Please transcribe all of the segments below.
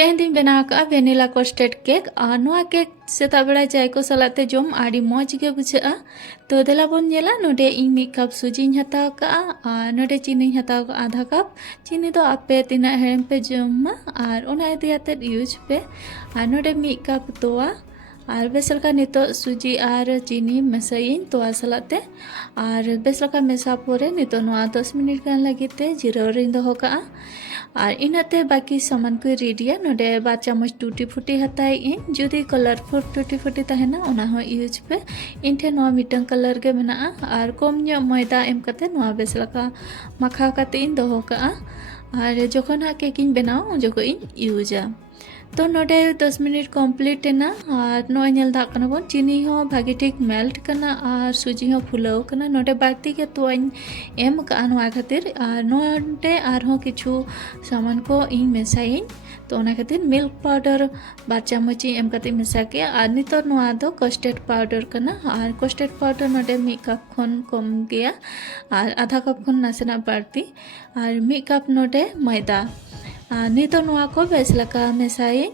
तेहन दिन बनाव का वेनिला कस्टर्ड केक और नोआ केक सेता बेड़ा जाय को सलाते जोम आड़ी मौज गे बुझा तो देला बन नेला नोडे इन मिड कप सुजी हताव का और नोडे चीनी हताव का आधा कप चीनी तो आपे तीना हेरम पे जोमा और ओना इदियाते यूज पे और नोडे मिड कप तोआ और बेसलका नितो सुजी और चीनी मेसाइन तोआ सलाते और बेसलका मेसा पोरे नितो नोआ 10 मिनट गान लगिते जिरो रिंग दो होका और इनाते बाकी सामान को रेडिया नोडे 2 चामच टूटी फूटी हताई इन जुदी कलरफुल टूटी फूटी तहना ओना हो यूज पे इन ठे नोआ मिटन कलर के मेना और कम ᱧᱚᱜ मैदा एम कते नोआ बेसलका मखाव कते इन दोहो का और जखन हा केक इन बनाओ जको इन यूजा तो नोडे 10 मिनट कम्प्लीट ना और नोए नेल दा कना बन चीनी हो भागी ठीक मेल्ट कना और सुजी हो फुलाव कना नोडे बाड़ती के तोइन एम का नोआ खातिर और नोडे और हो किछु सामान को इन मेसाइन तो ओना खातिर मिल्क पाउडर 2 चामच एम कते मेसा के और नितो नोआ दो कस्टर्ड पाउडर कना और कस्टर्ड पाउडर नोडे 1 कप खन कम गया और आधा कप खन नासेना बाड़ती और 1 कप नोडे मैदा नितो नोआ को बेसलका मेसाई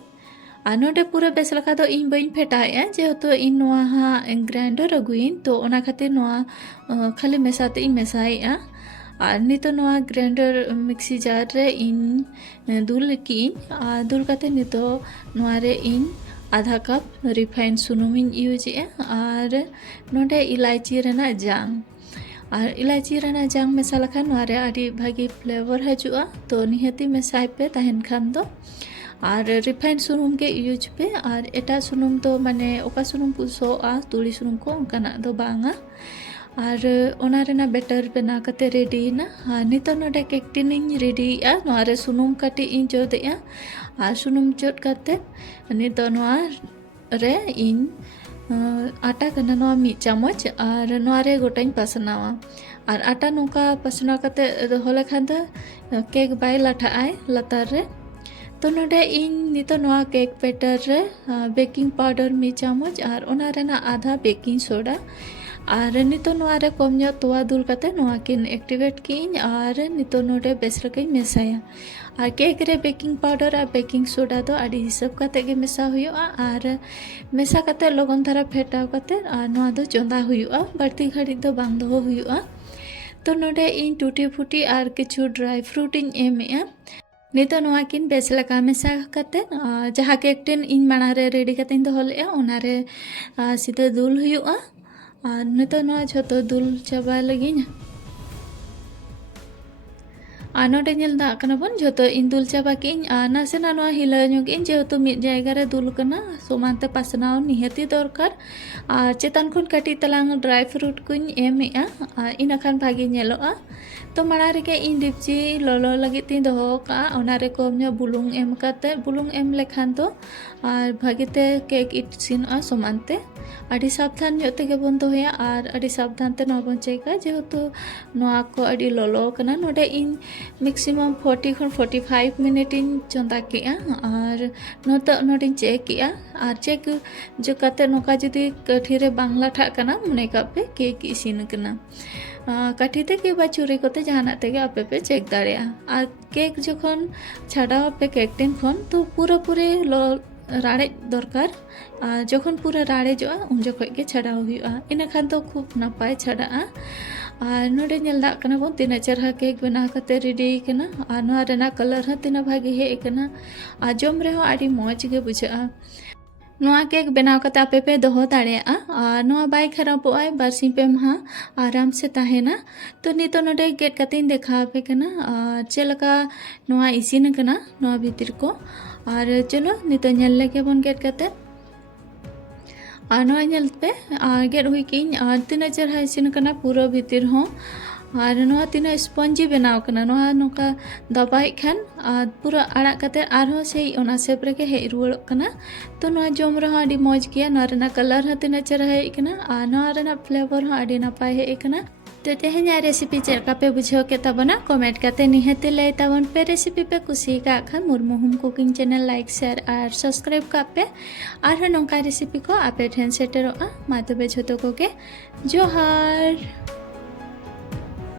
और नोडे पूरा बेसलका दो इन बइन फेटाए जेहेतु इन नोआ हा ग्राइंडर अगुइन तो ओना खातिर नोआ खाली मेसाते इन मेसाई और नितो नोआ ग्राइंडर मिक्सी जार रे इन दुल कीन और दुल कते नितो नोआ रे इन आधा कप रिफाइन सुनुम इन यूज और नोडे इलायची रेना जांग और इलायची रेना जांग मेसा लखान नोआ रे आडी भागी फ्लेवर हजुआ तो निहती मेसाई पे तहन खान दो और रिफाइन सुनुम के यूज पे और एटा सुनुम तो माने ओका सुनुम पुसो तुड़ी सुनुम को ओनकाना दो बांगा और ओना रेना बेटर बना कते रेडी ना नितो नोडे केक टिन इन रेडी नोआ रे सुनुम काटी इन जोदे और सुनुम जोद कते नितो नोआ रे इन आटा कना नोआ 1 चामच और नोआ रे गोटाइन पासनावा और आटा नोका पासना कते होले खान केक बाय लाठा आय लतार रे तो नोडे इन नितो नोआ केक बैटर रे बेकिंग पाउडर 1 चामच और ओना रेना आधा बेकिंग सोडा और नितो नोआ रे कम ᱧᱚᱜ तोवा दुल कते नोआ किन एक्टिवेट किन और नितो नोडे बेसलके मेसाया और केक रे बेकिंग पाउडर और बेकिंग सोडा दो आडी हिसाब कते के मेसा हुयुआ और मेसा कते लगन धारा फेटाव कते और नोआ दो चंदा हुयुआ बाड़ती घड़ी दो बांग दो हुयुआ तो नोडे इन टूटी फूटी और किछु ड्राई फ्रूट इन एमेआ नितो नोआ किन बेसलका मेसा कते जहाँ केक टिन इन माना रे रेडी कते दो होले ओना रे सीधे दुल हुयुआ और नितो नोआ झोतो दुल चाबा लगिन और नोडे नेल दा कना बन झोतो इन दुल चाबा किन नासेना नोआ हिला ᱧᱚᱜ जेहेतु मिद जायगा रे दुल कना समानते पासनाव निहती दरकार और चेतान खन काटी तलांग ड्राई फ्रूट कुन एमेआ इन खान भागी नेलोआ तो माड़ा रे के इन डिपची लोलो लगी ती दोहो का ओना रे कम ᱧᱚᱜ बुलुंग एम कते बुलुंग एम लेखान तो और भागीते केक इसिन समानते आड़ी सावधान ᱧᱚᱜ तेगे बन दोया और आड़ी सावधान ते नोआ बन चेका जेहेतु नोआ को आड़ी लोलो कना नोडे इन मैक्सिमम 40 खन 45 मिनट इन चंदा के और नोते नोडिन चेक के और चेक जो कते नोका जदी कठी रे बांग्ला ठा कना मने का पे केक इसिन कना काठी ते के बा चुरी कोते जहाना तेगे आपे पे चेक दाड़िया और केक जखन छाड़ाव पे केक टिन खन तो पूरा पूरे राड़े दरकार जखन पूरा राड़े जो उन जखन के छाड़ाव हुआ इन खान तो खूब नपाय छाड़ा और नोडे नेल दा कना बन तिना चरहा केक बना कते रेडी कना और नोआ रेना कलर ह तिना भागी हे कना और जम रे हो आडी मौज गे बुझा नोआ केक बनाव कते आपे पे दोहो दाड़िया और नोआ बाय खराबोआय बारसिं पे महा आराम से ताहेना तो नितो नोडे गेट कते देखा पे कना चेलका नोआ इसिन कना नोआ भीतर को और चलो नितो नेल लेके बन गेट कते और नोआ नेल पे गेट हुई किन और तिना चरहा इसिन कना पूरा भीतर हो और नोआ तिना स्पंजी बनाव कना नोआ नोका दबाई खान पूरा आड़ा कते आरो से ओना सेप रे के हे रुवड़ कना तो नोआ जम रहा आडी मौज किया नोआ रेना कलर ह तिना चरहा हे कना नोआ रेना फ्लेवर ह आडी नापाय हे कना तो तेहना रेसिपी चलका पे बुझो के तबना कमेंट करते निहते लय तबन पे रेसिपी पे कुसी का Khan Murmu home cooking channel like share और सब्सक्राइब का पे और नोका रेसिपी को आपे ठेन सेटरो मा तबे झोतो को के जोहार।